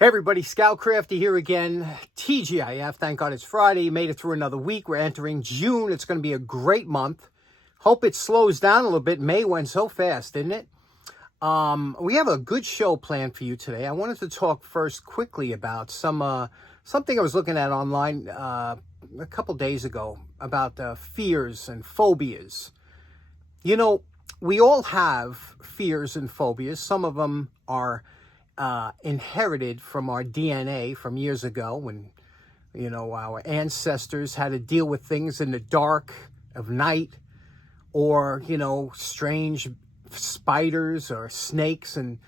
Hey everybody, Scoutcrafty here again. TGIF, thank God it's Friday. Made it through another week. We're entering June. It's going to be a great month. Hope it slows down a little bit. May went so fast, didn't it? We have a good show planned for you today. I wanted to talk first quickly about something I was looking at online a couple days ago about fears and phobias. You know, we all have fears and phobias. Some of them are inherited from our DNA from years ago when, our ancestors had to deal with things in the dark of night or, strange spiders or snakes. And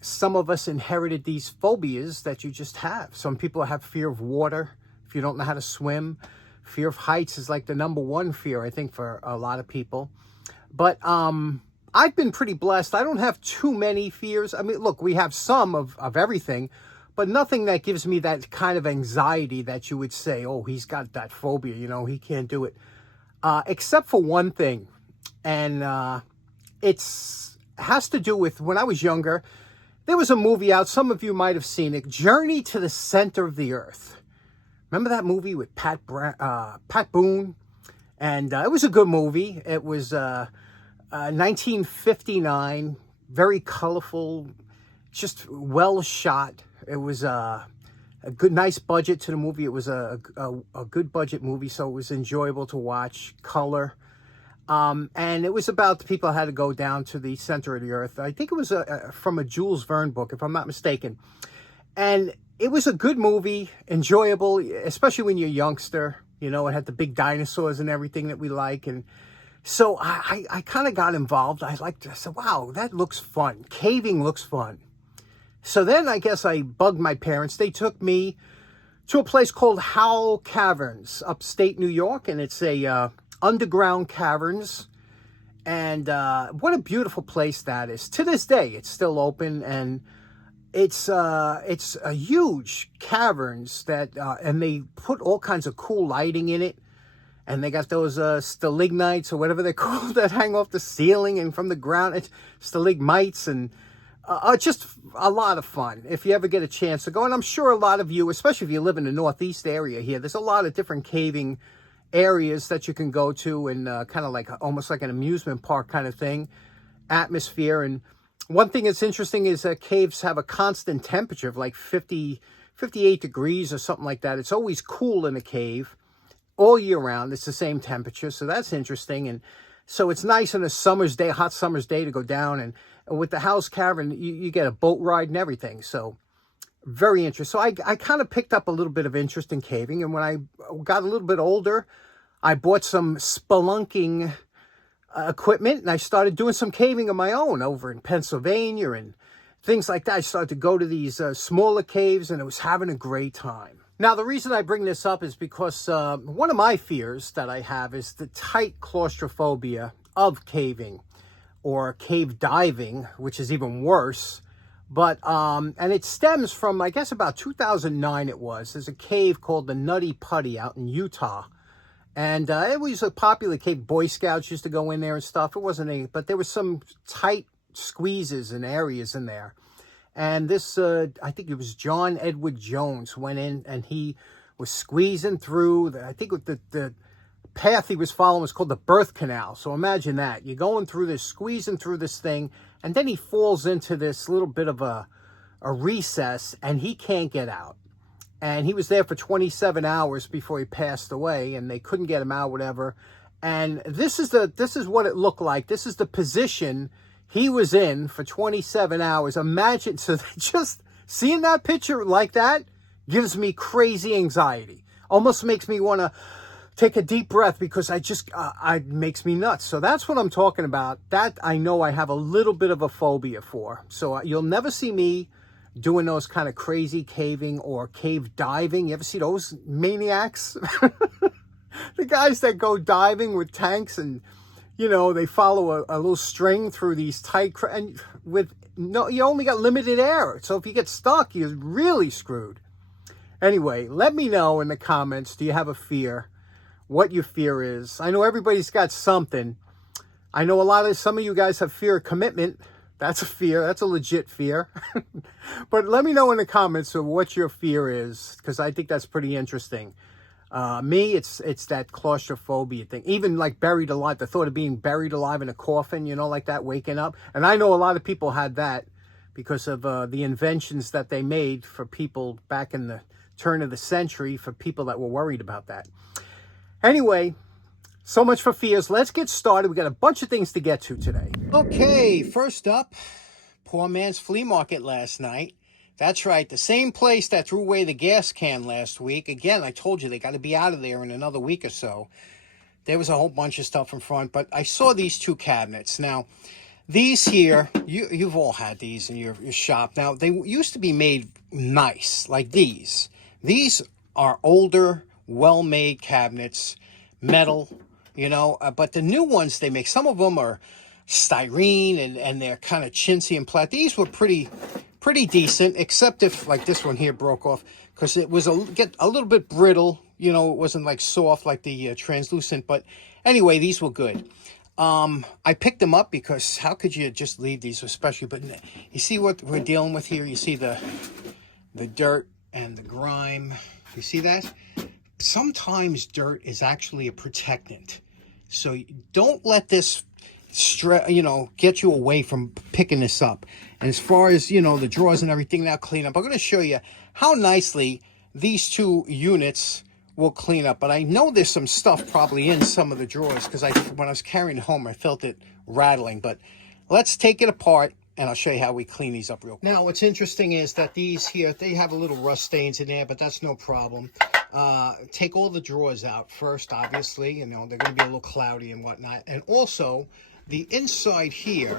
some of us inherited these phobias that you just have. Some people have fear of water if you don't know how to swim. Fear of heights is like the number one fear, I think, for a lot of people. But I've been pretty blessed. I don't have too many fears. I mean, look, we have some of everything, but nothing that gives me that kind of anxiety that you would say, oh, he's got that phobia, he can't do it. Except for one thing, and it's has to do with when I was younger. There was a movie out, some of you might have seen it, Journey to the Center of the Earth. Remember that movie with Pat Boone? And it was a good movie. It was 1959, very colorful, just well shot. It was a good, nice budget to the movie. It was a good budget movie, so it was enjoyable to watch. Color. And it was about the people who had to go down to the center of the earth. I think it was from a Jules Verne book, if I'm not mistaken. And it was a good movie, enjoyable, especially when you're a youngster. It had the big dinosaurs and everything that we like. And so I kind of got involved. I said, wow, that looks fun. Caving looks fun. So then I guess I bugged my parents. They took me to a place called Howell Caverns, upstate New York. And it's a underground caverns. And what a beautiful place that is. To this day, it's still open. And it's a huge caverns that, and they put all kinds of cool lighting in it. And they got those stalagmites or whatever they're called that hang off the ceiling and from the ground. It's stalagmites and just a lot of fun if you ever get a chance to go. And I'm sure a lot of you, especially if you live in the Northeast area here, there's a lot of different caving areas that you can go to and kind of like almost like an amusement park kind of thing, atmosphere. And one thing that's interesting is that caves have a constant temperature of like 58 degrees or something like that. It's always cool in a cave. All year round, it's the same temperature, so that's interesting. And so it's nice on a summer's day, hot summer's day, to go down. And with the House Cavern, you get a boat ride and everything. So very interesting. So I kind of picked up a little bit of interest in caving. And when I got a little bit older, I bought some spelunking equipment, and I started doing some caving of my own over in Pennsylvania and things like that. I started to go to these smaller caves, and I was having a great time. Now, the reason I bring this up is because one of my fears that I have is the tight claustrophobia of caving or cave diving, which is even worse. But, and it stems from, I guess, about 2009 it was. There's a cave called the Nutty Putty out in Utah. And it was a popular cave. Boy Scouts used to go in there and stuff. It wasn't any, but there was some tight squeezes and areas in there. And this, I think it was John Edward Jones went in and he was squeezing through. I think the path he was following was called the birth canal. So imagine that. You're going through this, squeezing through this thing, and then he falls into this little bit of a recess, and he can't get out. And he was there for 27 hours before he passed away, and they couldn't get him out, whatever. And this is what it looked like. This is the position he was in for 27 hours. Imagine, so just seeing that picture like that gives me crazy anxiety. Almost makes me want to take a deep breath because it makes me nuts. So that's what I'm talking about. That I know I have a little bit of a phobia for. So you'll never see me doing those kind of crazy caving or cave diving. You ever see those maniacs? The guys that go diving with tanks and they follow a little string through these tight, and you only got limited air. So if you get stuck, you're really screwed. Anyway, let me know in the comments, do you have a fear? What your fear is. I know everybody's got something. I know some of you guys have fear of commitment. That's a fear. That's a legit fear. But let me know in the comments of what your fear is, because I think that's pretty interesting. Me, it's that claustrophobia thing. Even like buried alive, the thought of being buried alive in a coffin, you know, like that, waking up. And I know a lot of people had that because of the inventions that they made for people back in the turn of the century, for people that were worried about that. Anyway, so much for fears. Let's get started. We got a bunch of things to get to today. Okay, first up, poor man's flea market last night. That's right, the same place that threw away the gas can last week. Again, I told you they got to be out of there in another week or so. There was a whole bunch of stuff in front, but I saw these two cabinets. Now, these here, you've all had these in your shop. Now, they used to be made nice, like these. These are older, well-made cabinets, metal, you know, but the new ones they make, some of them are styrene and they're kind of chintzy and plat. These were pretty decent, except if like this one here broke off, because it was get a little bit brittle. You know, it wasn't like soft like the translucent, but anyway, these were good. I picked them up because how could you just leave these, especially, but you see what we're dealing with here? You see the dirt and the grime. You see that? Sometimes dirt is actually a protectant. So don't let this get you away from picking this up. And as far as, you know, the drawers and everything now clean up, I'm going to show you how nicely these two units will clean up. But I know there's some stuff probably in some of the drawers because when I was carrying it home, I felt it rattling. But let's take it apart and I'll show you how we clean these up real quick. Now, what's interesting is that these here, they have a little rust stains in there, but that's no problem. Take all the drawers out first, obviously. You know, they're going to be a little cloudy and whatnot. And also, the inside here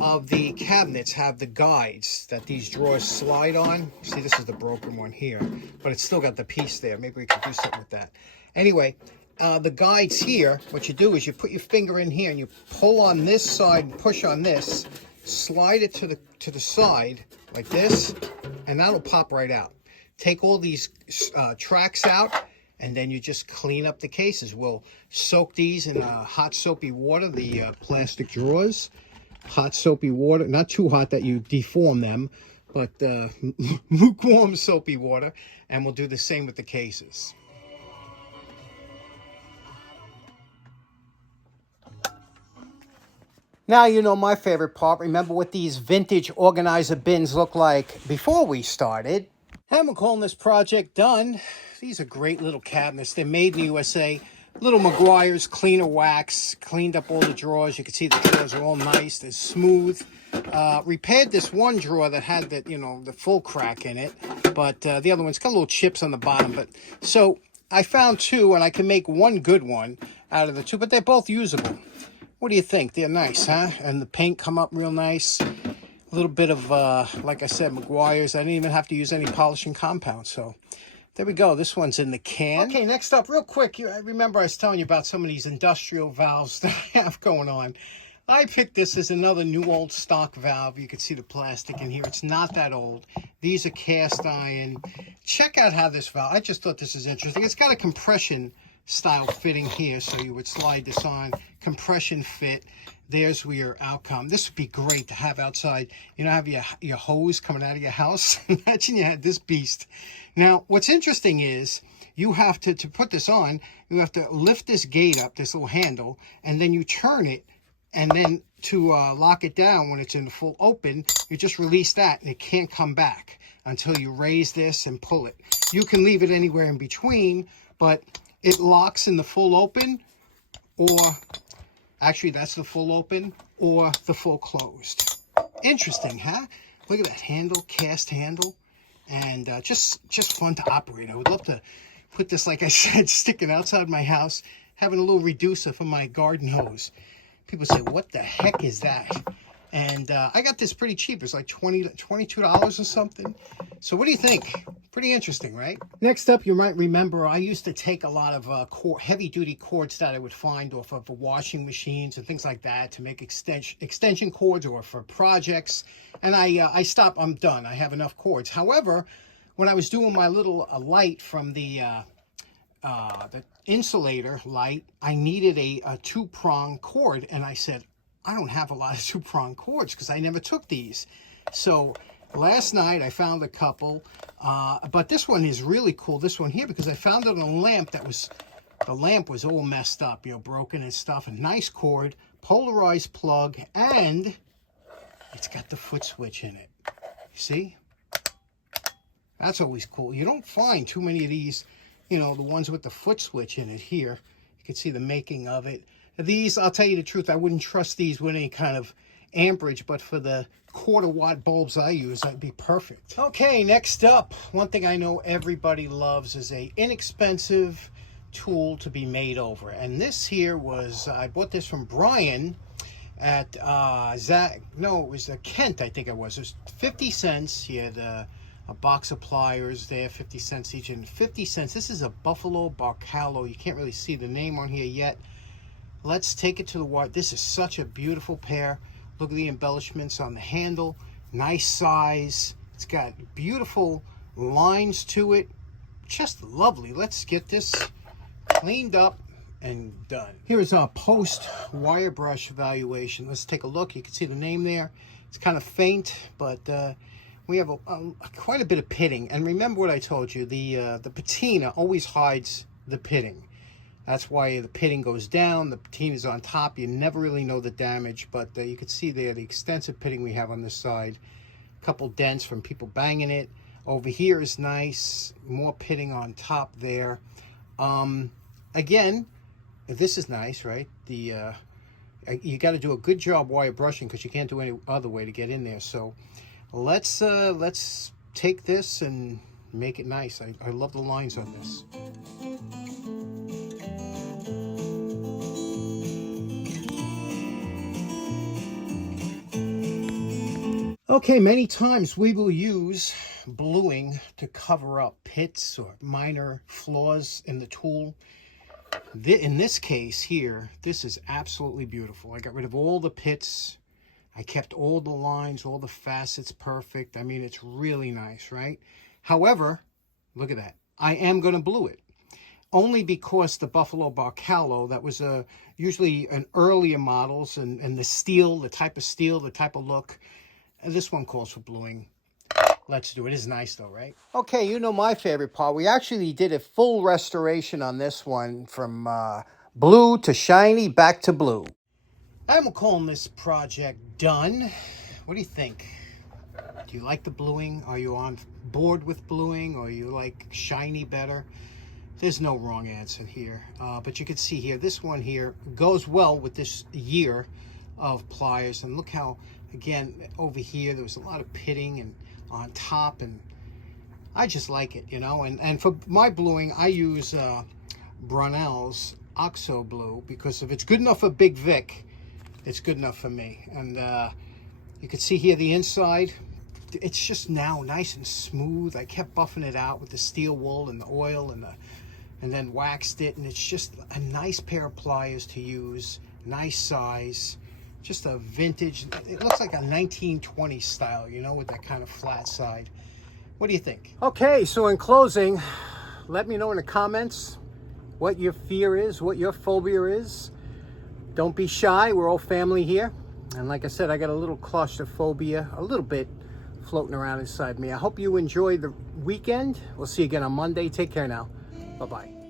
of the cabinets have the guides that these drawers slide on. See, this is the broken one here, but it's still got the piece there. Maybe we could do something with that. Anyway, the guides here, what you do is you put your finger in here and you pull on this side and push on this, slide it to the side like this, and that'll pop right out. Take all these tracks out, and then you just clean up the cases. We'll soak these in hot soapy water, the plastic drawers. Hot soapy water, not too hot that you deform them, but lukewarm soapy water. And we'll do the same with the cases. Now you know my favorite part. Remember what these vintage organizer bins look like before we started. And we're calling this project done. These are great little cabinets. They're made in the USA. Little McGuire's cleaner wax. Cleaned up all the drawers. You can see the drawers are all nice. They're smooth. Repaired this one drawer that had the, you know, the full crack in it. But the other one's got little chips on the bottom. But so I found two, and I can make one good one out of the two. But they're both usable. What do you think? They're nice, huh? And the paint come up real nice. A little bit of, like I said, McGuire's. I didn't even have to use any polishing compound. So there we go. This one's in the can. Okay, next up, real quick. I remember I was telling you about some of these industrial valves that I have going on. I picked this as another new old stock valve. You can see the plastic in here. It's not that old. These are cast iron. Check out how this valve, I just thought this is interesting. It's got a compression style fitting here, so you would slide this on, compression fit. There's where your outcome. This would be great to have outside. You know, have your hose coming out of your house. Imagine you had this beast. Now, what's interesting is you have to put this on, you have to lift this gate up, this little handle, and then you turn it, and then to lock it down when it's in the full open, you just release that, and it can't come back until you raise this and pull it. You can leave it anywhere in between, but it locks in the full open, or actually that's the full open, or the full closed. Interesting, huh? Look at that handle, cast handle, and just fun to operate. I would love to put this, like I said, sticking outside my house, having a little reducer for my garden hose. People say, what the heck is that? And I got this pretty cheap. It's like $22 or something. So what do you think? Pretty interesting, right? Next up, you might remember I used to take a lot of heavy-duty cords that I would find off of washing machines and things like that to make extension cords or for projects. And I stopped. I'm done. I have enough cords. However, when I was doing my little light from the insulator light, I needed a two-prong cord. And I said, I don't have a lot of 2-prong cords because I never took these. So last night I found a couple, but this one is really cool, this one here, because I found it on a lamp that was, the lamp was all messed up, you know, broken and stuff. A nice cord, polarized plug, and it's got the foot switch in it. See? That's always cool. You don't find too many of these, you know, the ones with the foot switch in it here. You can see the making of it. These, I'll tell you the truth, I wouldn't trust these with any kind of amperage, but for the 1/4 watt bulbs I use, that'd be perfect. Okay, next up, one thing I know everybody loves is a inexpensive tool to be made over. And this here was, I bought this from Brian at it was Kent, I think it was. It was 50 cents. He had a box of pliers there, 50 cents each, and 50 cents. This is a Buffalo Barcalo. You can't really see the name on here yet. Let's take it to the wire. This is such a beautiful pair. Look at the embellishments on the handle. Nice size. It's got beautiful lines to it. Just lovely. Let's get this cleaned up and done. Here's our post wire brush evaluation. Let's take a look. You can see the name there. It's kind of faint, but we have quite a bit of pitting. And remember what I told you, the patina always hides the pitting. That's why the pitting goes down, the patina is on top. You never really know the damage, but you can see there the extensive pitting we have on this side. A couple dents from people banging it. Over here is nice, more pitting on top there. Again, this is nice, right? You got to do a good job wire brushing because you can't do any other way to get in there. So let's take this and make it nice. I love the lines on this. Okay, many times we will use bluing to cover up pits or minor flaws in the tool. In this case here, this is absolutely beautiful. I got rid of all the pits. I kept all the lines, all the facets perfect. I mean, it's really nice, right? However, look at that. I am going to blue it. Only because the Buffalo Barcalo, that was usually an earlier models, and the steel, the type of look, this one calls for bluing. Let's do it. It's nice though, right? Okay, you know my favorite part. We actually did a full restoration on this one from blue to shiny back to blue. I'm calling this project done. What do you think? Do you like the bluing? Are you on board with bluing, or you like shiny better? There's no wrong answer here. But you can see here, this one here goes well with this year of pliers. And look how, again, over here, there was a lot of pitting and on top, and I just like it, you know. And for my bluing, I use Brunel's Oxo Blue, because if it's good enough for Big Vic, it's good enough for me. And you can see here the inside, it's just now nice and smooth. I kept buffing it out with the steel wool and the oil and then waxed it, and it's just a nice pair of pliers to use, nice size. Just a vintage, it looks like a 1920s style, you know, with that kind of flat side. What do you think? Okay, so in closing, let me know in the comments what your fear is, what your phobia is. Don't be shy, we're all family here. And like I said, I got a little claustrophobia, a little bit floating around inside me. I hope you enjoy the weekend. We'll see you again on Monday. Take care now. Bye-bye.